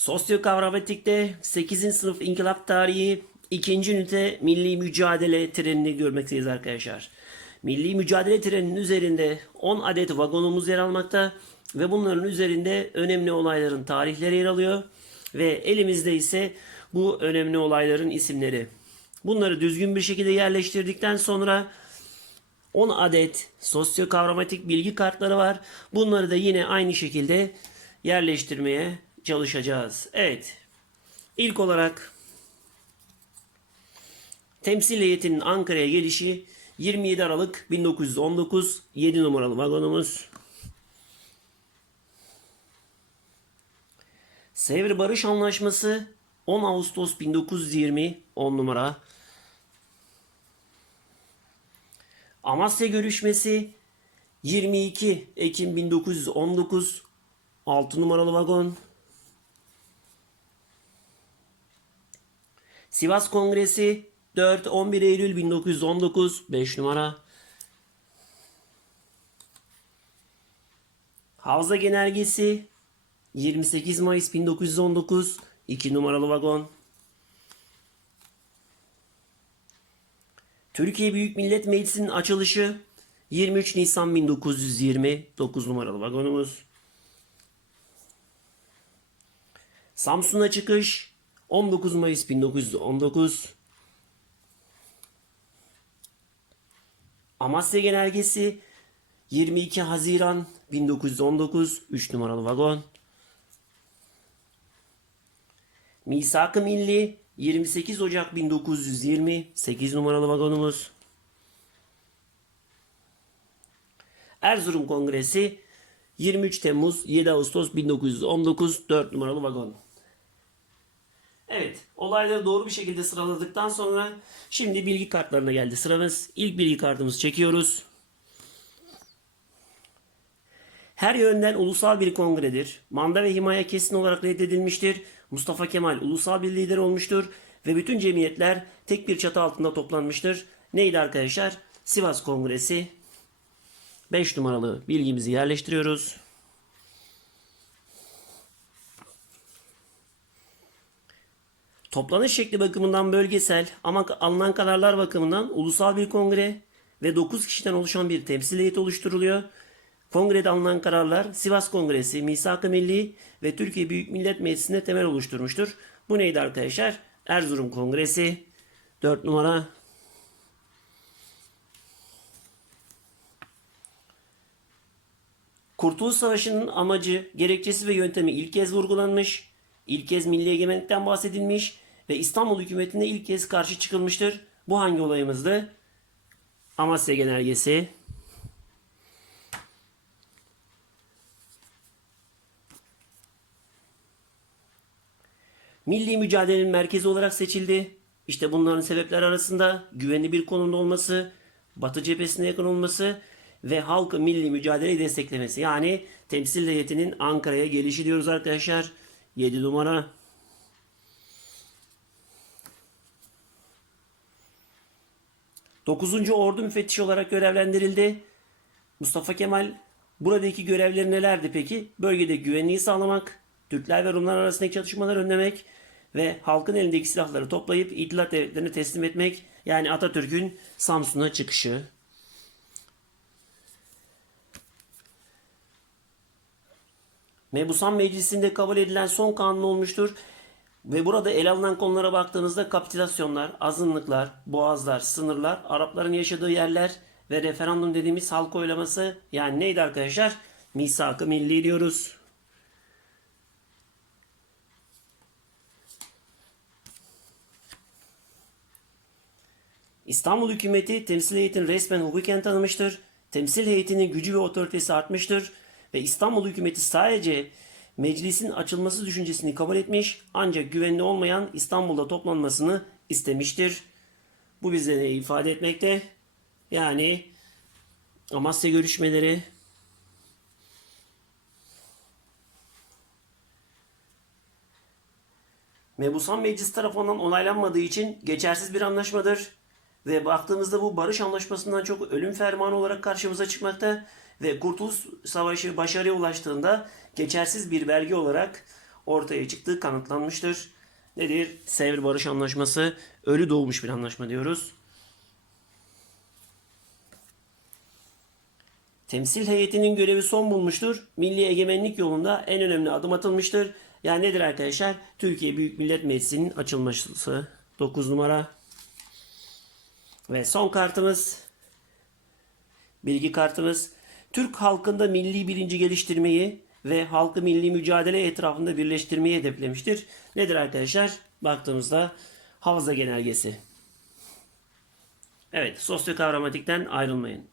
Sosyo-Kavramatik'te 8. sınıf İnkılap Tarihi 2. ünite Milli Mücadele trenini görmekteyiz arkadaşlar. Milli Mücadele treninin üzerinde 10 adet vagonumuz yer almakta ve bunların üzerinde önemli olayların tarihleri yer alıyor ve elimizde ise bu önemli olayların isimleri. Bunları düzgün bir şekilde yerleştirdikten sonra 10 adet sosyo-kavramatik bilgi kartları var. Bunları da yine aynı şekilde yerleştirmeye çalışacağız. Evet. İlk olarak temsil heyetinin Ankara'ya gelişi 27 Aralık 1919 7 numaralı vagonumuz. Sevr Barış Anlaşması 10 Ağustos 1920 10 numara. Amasya görüşmesi 22 Ekim 1919 6 numaralı vagon. Sivas Kongresi 4-11 Eylül 1919 5 numara. Havza Genelgesi 28 Mayıs 1919 2 numaralı vagon. Türkiye Büyük Millet Meclisi'nin açılışı 23 Nisan 1920 9 numaralı vagonumuz. Samsun'a çıkış 19 Mayıs 1919. Amasya Genelgesi 22 Haziran 1919 3 numaralı vagon. Misak-ı Milli 28 Ocak 1920 8 numaralı vagonumuz. Erzurum Kongresi 23 Temmuz 7 Ağustos 1919 4 numaralı vagon. Olayları doğru bir şekilde sıraladıktan sonra şimdi bilgi kartlarına geldi sıramız. İlk bilgi kartımızı çekiyoruz. Her yönden ulusal bir kongredir. Manda ve himaye kesin olarak reddedilmiştir. Mustafa Kemal ulusal bir lider olmuştur ve bütün cemiyetler tek bir çatı altında toplanmıştır. Neydi arkadaşlar? Sivas Kongresi. 5 numaralı bilgimizi yerleştiriyoruz. Toplanış şekli bakımından bölgesel ama alınan kararlar bakımından ulusal bir kongre ve 9 kişiden oluşan bir temsil heyeti oluşturuluyor. Kongrede alınan kararlar Sivas Kongresi, Misak-ı Milli ve Türkiye Büyük Millet Meclisi'nde temel oluşturmuştur. Bu neydi arkadaşlar? Erzurum Kongresi 4 numara. Kurtuluş Savaşı'nın amacı, gerekçesi ve yöntemi ilk kez vurgulanmış, ilk kez milli egemenlikten bahsedilmiş ve İstanbul hükümetine ilk kez karşı çıkılmıştır. Bu hangi olayımızdı? Amasya Genelgesi. Milli mücadelenin merkezi olarak seçildi. İşte bunların sebepler arasında güvenli bir konumda olması, Batı cephesine yakın olması ve halkı milli mücadeleyi desteklemesi. Yani temsil heyetinin Ankara'ya gelişi diyoruz arkadaşlar. 7 numara. Dokuzuncu Ordu müfettişi olarak görevlendirildi. Mustafa Kemal buradaki görevleri nelerdi peki? Bölgede güvenliği sağlamak, Türkler ve Rumlar arasındaki çatışmaları önlemek ve halkın elindeki silahları toplayıp İtilaf devletlerine teslim etmek. Yani Atatürk'ün Samsun'a çıkışı. Mebusan Meclisi'nde kabul edilen son kanun olmuştur. Ve burada ele alınan konulara baktığınızda kapitülasyonlar, azınlıklar, boğazlar, sınırlar, Arapların yaşadığı yerler ve referandum dediğimiz halk oylaması yani neydi arkadaşlar? Misak-ı milli diyoruz. İstanbul hükümeti temsil heyetini resmen hukuken tanımıştır. Temsil heyetinin gücü ve otoritesi artmıştır. Ve İstanbul hükümeti sadece meclisin açılması düşüncesini kabul etmiş ancak güvenli olmayan İstanbul'da toplanmasını istemiştir. Bu bize ne ifade etmekte? Yani Amasya görüşmeleri Mebusan Meclis tarafından onaylanmadığı için geçersiz bir anlaşmadır. Ve baktığımızda bu barış anlaşmasından çok ölüm fermanı olarak karşımıza çıkmakta ve Kurtuluş Savaşı başarıya ulaştığında geçersiz bir belge olarak ortaya çıktığı kanıtlanmıştır. Nedir? Sevr Barış Anlaşması ölü doğmuş bir anlaşma diyoruz. Temsil heyetinin görevi son bulmuştur. Milli egemenlik yolunda en önemli adım atılmıştır. Yani nedir arkadaşlar? Türkiye Büyük Millet Meclisi'nin açılması. 9 numara. Ve son kartımız. Bilgi kartımız. Türk halkında milli bilinci geliştirmeyi ve halkı milli mücadele etrafında birleştirmeyi hedeflemiştir. Nedir arkadaşlar? Baktığımızda hafıza genelgesi. Evet, sosyo kavramatikten ayrılmayın.